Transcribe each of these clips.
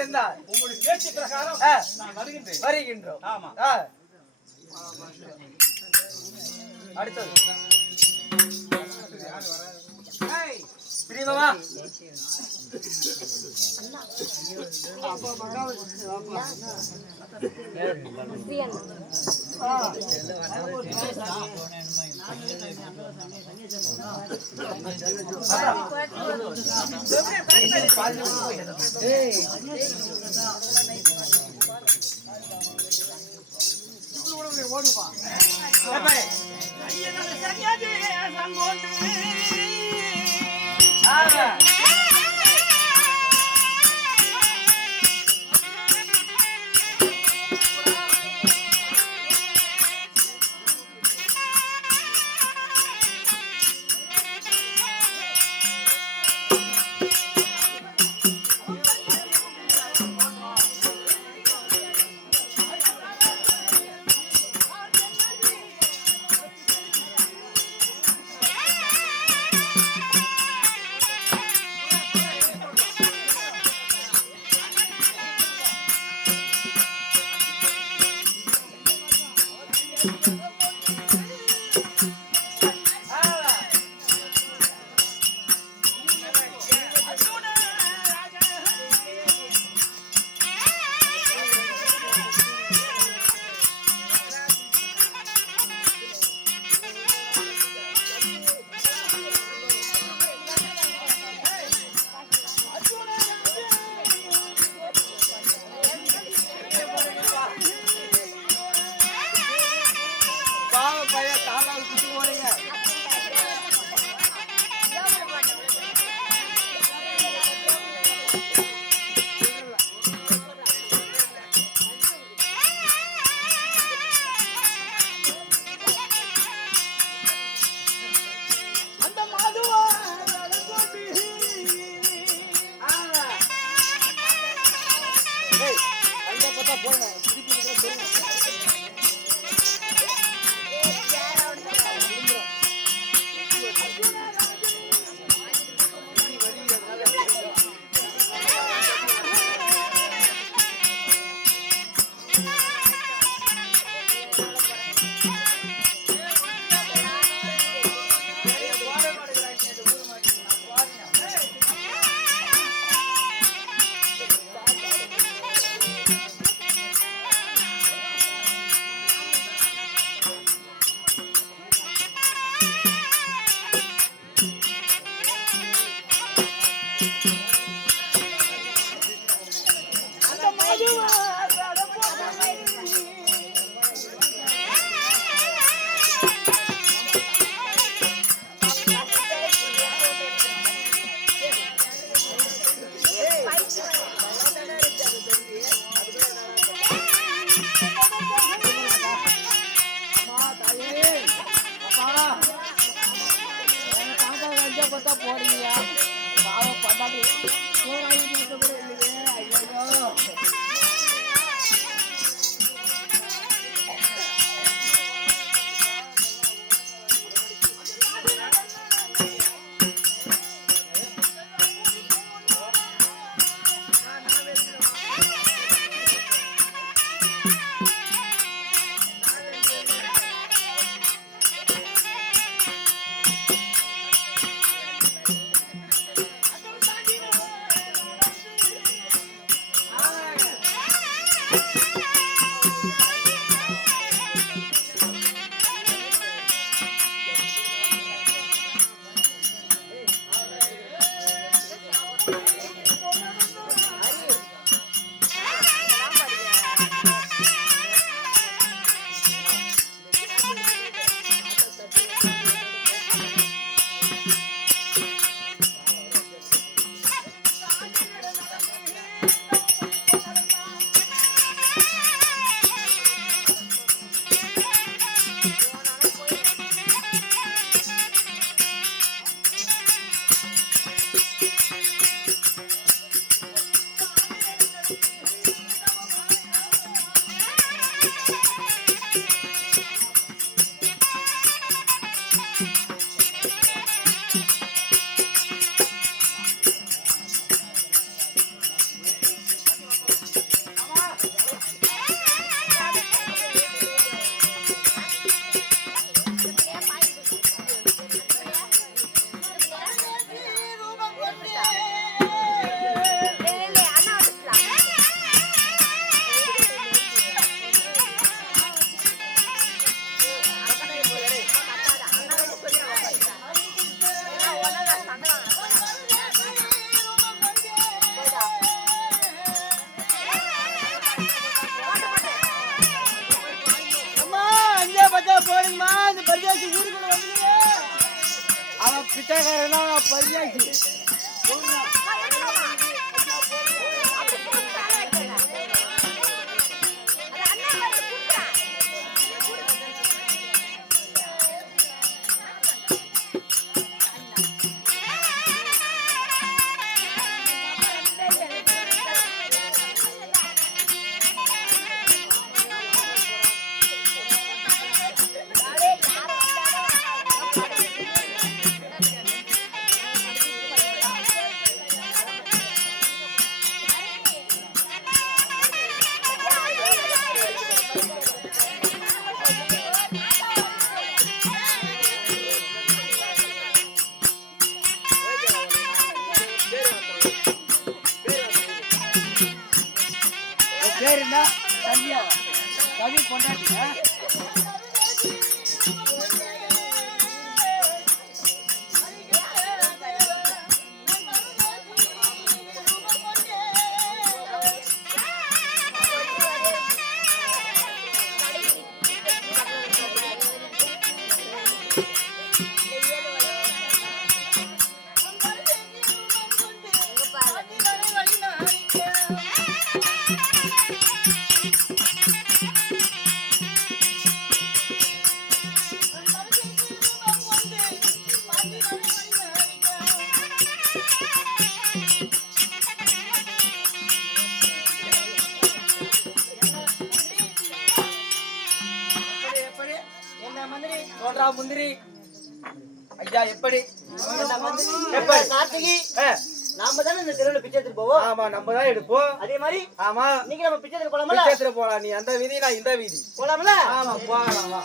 இருந்தால் உங்களுடைய பேச்சு பிரகாரம் நான் வருகின்றோம். ஆமா. அடுத்தது பிரியமாமா ஓடுப்பா போறீங்க பாவம் பண்ணாது ஐயோ அவன் பிச்சைக்காரன் பரியாச்சு. பேர் என்ன? கல்யா. கவி கொண்டாட்டியா? முந்திரி ஐயா எப்படி கார்த்திகை நாம தானே இந்த தெருவுல பிச்சை எடுத்து போவோம். ஆமா நம்ம தான் எடுப்போம். அதே மாதிரி ஆமா நீங்க நம்ம பிச்சை எடுத்து போலாம்ல? பிச்சை எடுத்து போலாம். நீ அந்த வீதி நான் இந்த வீதி போலாம்ல? ஆமா போலாம் வா.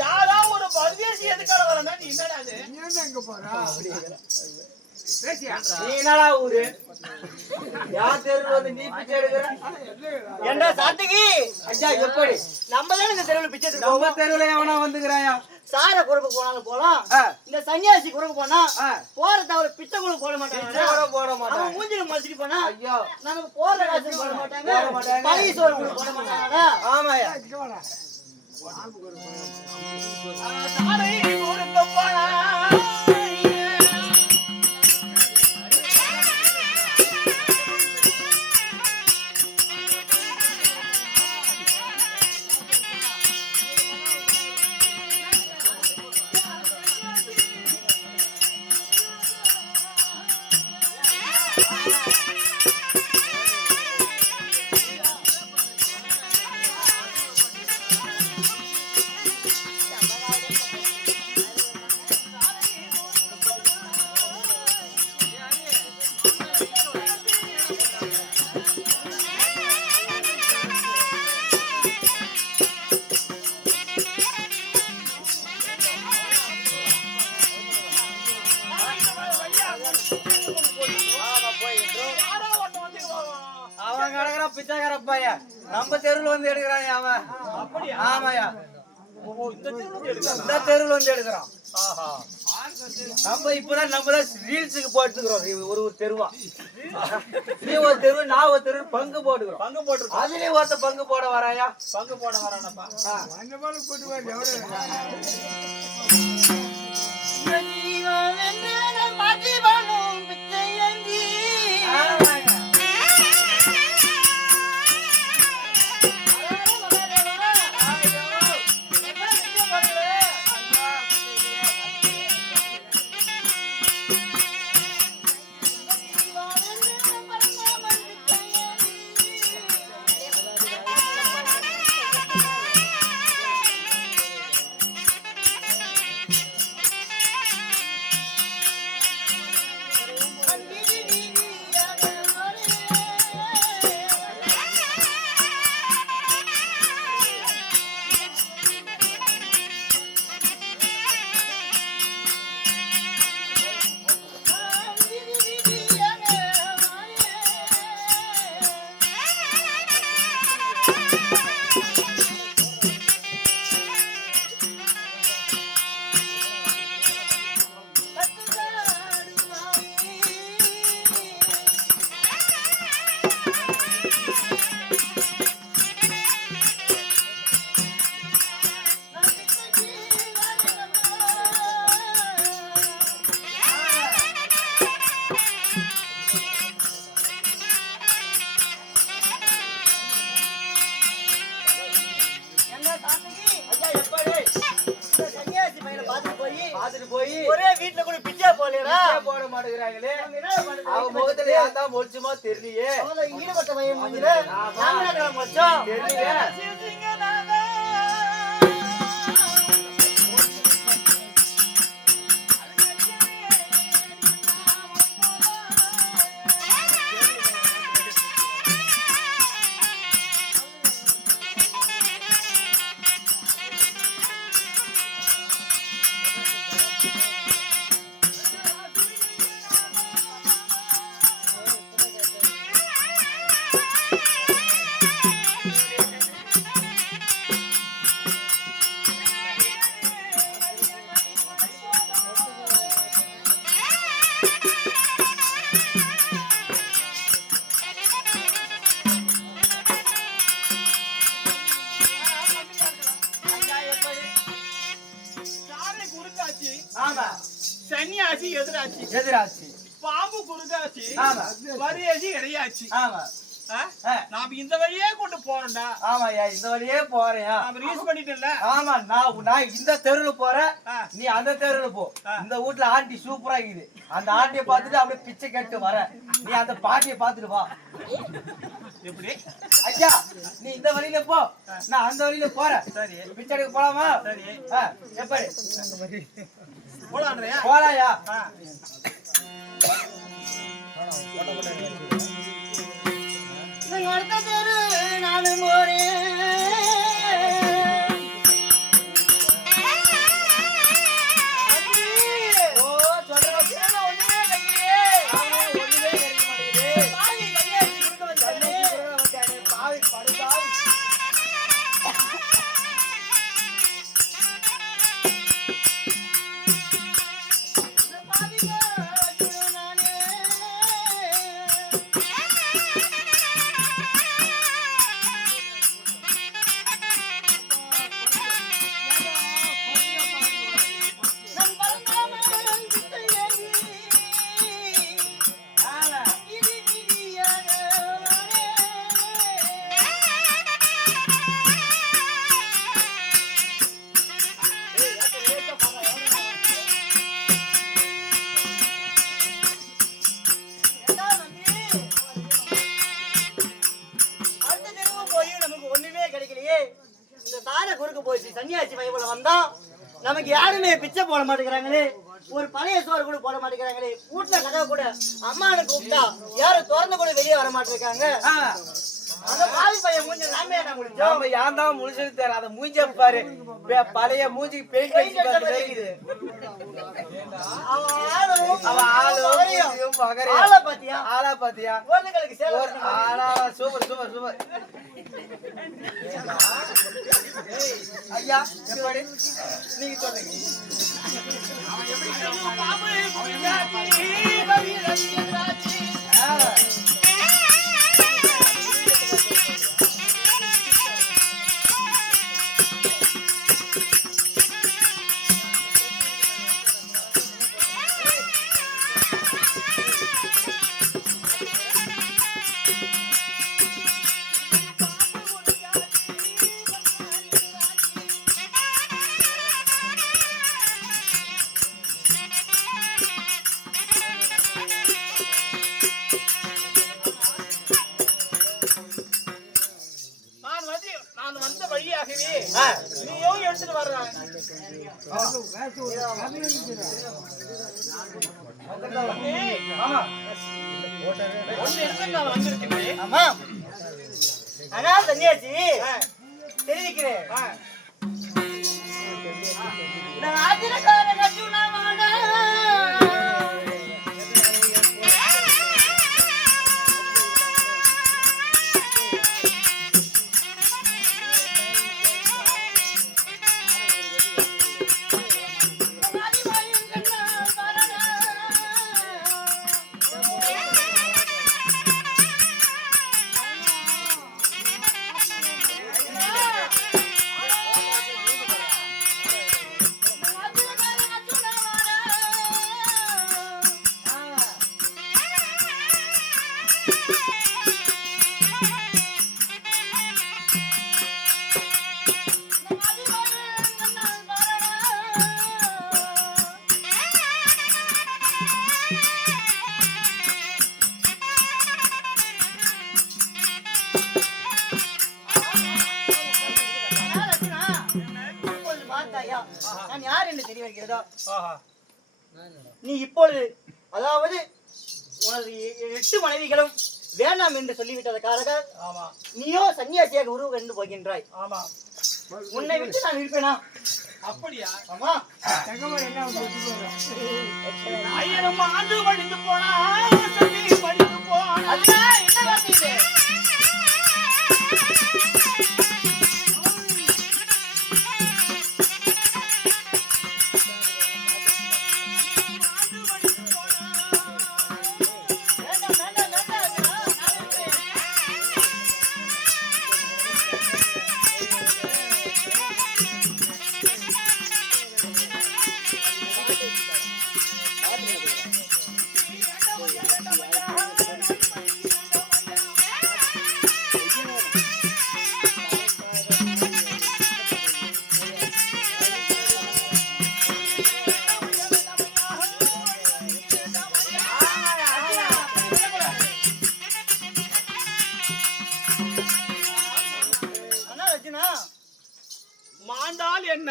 யாரா ஒரு பரதேசி எதுக்காக வரனா? நீ என்னடா அது? எங்க போறா? நீ என்னடா ஊரு? யார் தெருவுல வந்து நீ பிச்சை எடுக்கிற? ஏண்டா கார்த்திகை ஐயா எப்படி நம்ம தானே இந்த தெருவுல பிச்சை எடுத்து நம்ம தெருவுல எவனா வந்துக்கிறாயா? சார குறுப்பு போனாலும் போலாம். இந்த சன்னியாசி குறுப்பு போனா போற தவிர பிச்சை கூட போட மாட்டாங்க. போட மாட்டாங்க. அவன் மூஞ்சில மடிச்சிட்டு போனா ஐயோ நமக்கு போற காசு போட மாட்டாங்க. பழைய சோறு கூட போட மாட்டாங்கடா. ஆமாயா. சாரை கொடுக்க போனா அவன் கடக்குறான் பிச்சைக்கார பையன். நம்ம தெருவுல வந்து எடுக்கிறான் அவன். அப்படியா? ஆமாயா, இந்த தெருவுல எடுக்கலாம். இந்த தெருவில் வந்து எடுக்கிறோம். ஆஹா. நம்ம இப்பதான் ரீல்ஸுக்கு போட்டுக்கிறோம். ஒரு தெருவா நீ ஒரு தெரு, நான் ஒரு தெரு பங்கு போட்டுக்கிறோம். பங்கு போட்டுருக்கோம். அதுலயும் ஒருத்த பங்கு போட வராயா? பங்கு போட வரானப்பா. ஒரே வீட்டுல கூட பிச்சை போலடா போட மாட்டேங்கிறாங்களே. அவங்க முகத்துல ஏன் தான் மொழிச்சுமோ தெரியலையே. ஈடுபட்ட பையன் மஞ்சள் மச்சான் தெரியலையே. ஆமா, சன்னியாசி எதிராச்சு, எதிராச்சு. பாம்பு குறுக்காச்சு, ஆமா, வரியாச்சு இடையாச்சு. ஆமா, நாம இந்த வழியே கொண்டு போறோம்டா. ஆமாயா, இந்த வழியே போறேன். நாம ரீஸ் பண்ணிட்டோம்ல. ஆமா, நான் இந்த தெருவுல போறேன், நீ அந்த தெருவுல போ. இந்த வீட்டுல ஆண்டி சூப்பரா இருக்குது. அந்த ஆண்டியை பார்த்துட்டு அப்படியே பிச்சை கேட்டு வர, நீ அந்த பாட்டியை பார்த்துட்டு வா. எப்படி ஐயா, நீ இந்த வழியில போ, நான் அந்த வழியில போறேன். சரி, பிச்சை எடுக்க போலாமா? சரி, எப்படி போலான்றியா? போலாயா? நானும் போறேன். சன்னியாசி பையன் வந்தோம், நமக்கு யாருமே பிச்சை போட மாட்டேங்கிறாங்களே, ஒரு பழைய சோறு கூட போட மாட்டேங்கிறாங்களே, வீட்டுல கதை கூட அம்மானு கூப்பிட்டா யாரும் திறந்து கூட வெளியே வர மாட்டேங்கிறாங்க. அந்த பாவி பையன் மூஞ்சி நாம என்ன முடிச்சோம்? நாம ஏன் தான் முழிச்சுன்னு தெரியல. அதை மூஞ்ச பாரு. பழைய மூஞ்சிக்கு பெயிண்ட் அடிச்சு பார்த்து அவன் ஆளும் ஆளா பாத்தியா? ஆளா பாத்தியா? குழந்தைகளுக்கு சேவை ஆளா சூப்பர் சூப்பர் சூப்பர். ஐயா எப்படி நீங்க சொல்லுங்க. நான் வந்த வழியாகவே நீயும் எடுத்துட்டு வர்றாங்க. வந்திருக்கிறேன். ஆமா ஆனா சன்னியாசி தெரிவிக்கிறேன். நான் ஆத்திரக்கார கட்டுனவான நான் யார் என்று தெரிய வைக்கிறதோ நீ இப்பொழுது அதாவது உனது 8 மனைவிகளும் வேண்டாம் என்று சொல்லிவிட்டதற்காக நீயோ சன்னியாசியாக உருவ என்று போகின்றாய். உன்னை விட்டு நான் இருப்பேனா? அப்படியா? ஆமா. 1000 ஆண்டு படித்து போனா படித்து போனா என்ன வார்த்தை இது? மாண்டால் என்ன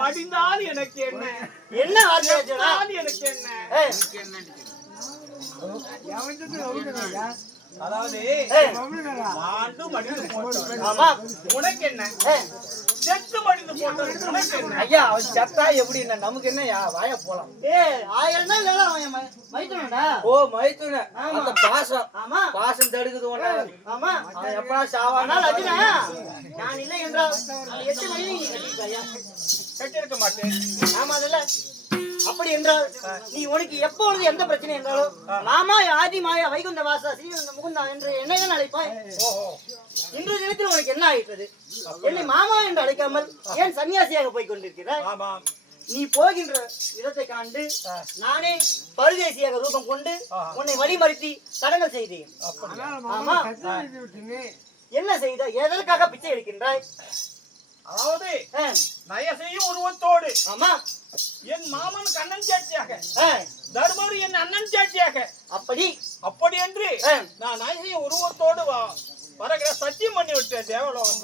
மடிந்தால் எனக்கு என்ன என்ன வார்த்தை எனக்கு என்ன அதாவது மாண்டு மடிந்து போட்டோம் உனக்கு என்ன செத்து மடிந்து போட்டோம் உனக்கு என்ன? ஐயா அவன் செத்தா எப்படி என்ன நமக்கு என்ன வாய போலாம். 1000 நாள் இல்ல அவன் மைத்துனடா. ஓ மைத்துன அந்த பாசம். ஆமா பாசம் தடுக்குது உன்னை. ஆமா அவன் எப்பா சாவானா? அர்ஜுனா நான் இல்லை என்றால் அந்த 8 மணியை நீ கட்டிட்டாயா? கட்டியிருக்க மாட்டேன். ஆமா அதல்ல. அப்படி என்றால் நீ உனக்கு எப்பொழுது எந்த பிரச்சனை என்றாலும் மாமா ஆதி மாயா வைகுந்த வாசா ஸ்ரீவந்த முகுந்தா என்று என்னை தான் அழைப்பாய். இன்று தினத்தில் உனக்கு என்ன ஆயிட்டது? என்னை மாமா என்று அழைக்காமல் ஏன் சன்னியாசியாக போய் கொண்டிருக்கிறாய்? நீ போகின்ற விதத்தை காண்டு நானே பரதேசியாக ரூபம் கொண்டு உன்னை வழிமறித்து தடங்கல் செய்தேன். ஆமா என்ன செய்த? எதற்காக பிச்சை எடுக்கின்றாய்? அதாவது நயசையும் உருவத்தோடு ஆமா என் மாமன் கண்ணன் சாட்சியாக தர்மர் என் அண்ணன் சாட்சியாக அப்படி என்று நான் நயசையும் உருவத்தோடு வரகிற சத்தியம் பண்ணி விட்டேன். தேவலோகம்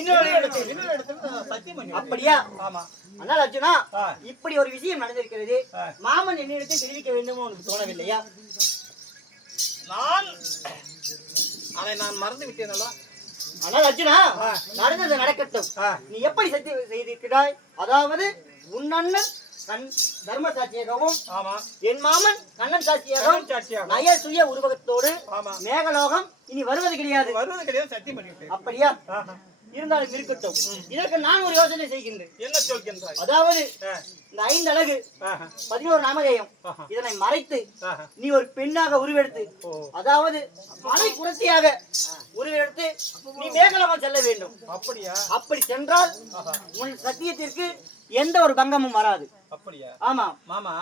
இன்னொரு இடத்துல சத்தியம் பண்ணி. அப்படியா? ஆமா. ஆனால் அர்ஜுனா இப்படி ஒரு விஷயம் நடந்திருக்கிறது. மாமன் என்னிடத்தில் தெரிவிக்க வேண்டும் உனக்கு தோணவில்லையா? நான் அதை நான் மறந்து விட்டேன் அல்லவா? ஆனால் அர்ஜுனா, நடந்தது நடக்கட்டும். நீ எப்படி சத்தியம் செய்திருக்கிறாய்? அதாவது உன் அண்ணன் தர்ம சாட்சியாகவும், ஆமா, என் மாமன் கண்ணன் சாட்சியாகவும், நய சுய உருவகத்தோடு மேகலோகம் இனி வருவது கிடையாது சத்தியம் பண்ணிவிட்டேன். அப்படியா? இருந்தாலும் இருக்கட்டும். இதற்கு நான் ஒரு யோசனை செய்கின்றேன். என்ன சொல்கின்றாய்? அதாவது இந்த 5 அழகு 11 நாமதேயம் இதனை மறைத்து நீ ஒரு பெண்ணாக உருவெடுத்து, அதாவது மலை குரத்தியாக உருவெடுத்து நீ மேகலோகம் செல்ல வேண்டும். அப்படியா? அப்படி சென்றால் உன் சத்தியத்திற்கு எந்த ஒரு பங்கமும் வராது. அப்படியா? ஆமா மாமா.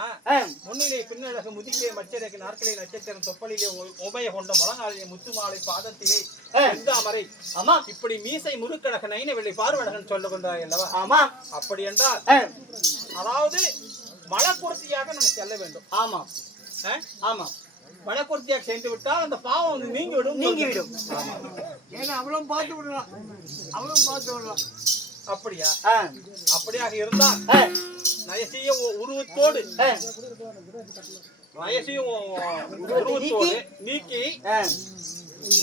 முன்னிலை பின்னழகு முதிக்கே மச்சரக்கு நாற்களே நட்சத்திரம் தொப்பலிலே உபய கொண்ட முழங்காலிலே முத்து மாலை பாதத்திலே செந்தாமரை. ஆமா, இப்படி மீசை முறுக்கழக நைனவெளி பார்வழகன் சொல்ல கொண்டாய் அல்லவா? ஆமா. அப்படி என்றால் அதாவது மலக்குர்த்தியாக நம்ம செல்ல வேண்டும். ஆமா ஆமா, மலக்குர்த்தியாக சென்று விட்டால் அந்த பாவம் நீங்கிவிடும். ஏன்னா அவளும் பார்த்து விடலாம், அவளும் பார்த்து விடலாம். அப்படியா? அப்படியாக இருந்தால் நயசிய உருவத்தோடு நீக்கி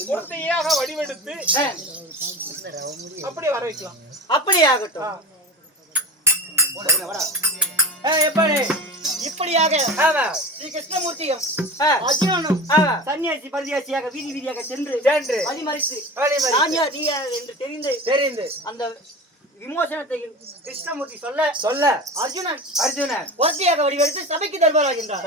குர்த்தியாக வடிவெடுத்து அப்படியே வர வைக்கலாம். அப்படியே ஆகட்டும். எப்படி இப்படியாக ஸ்ரீ கிருஷ்ணமூர்த்தியும் அர்ஜுனனும் சன்னியாசி பரதேசியாக வீதி வீதியாக சென்று வழிமறித்து நான் யார் நீ யார் என்று தெரிந்து அந்த விமோசனத்தை கிருஷ்ணமூர்த்தி சொல்ல அர்ஜுனன் ஒருத்தியாக வடிவெடுத்து சபைக்கு தருவாராகின்றார்.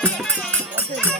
போங்க.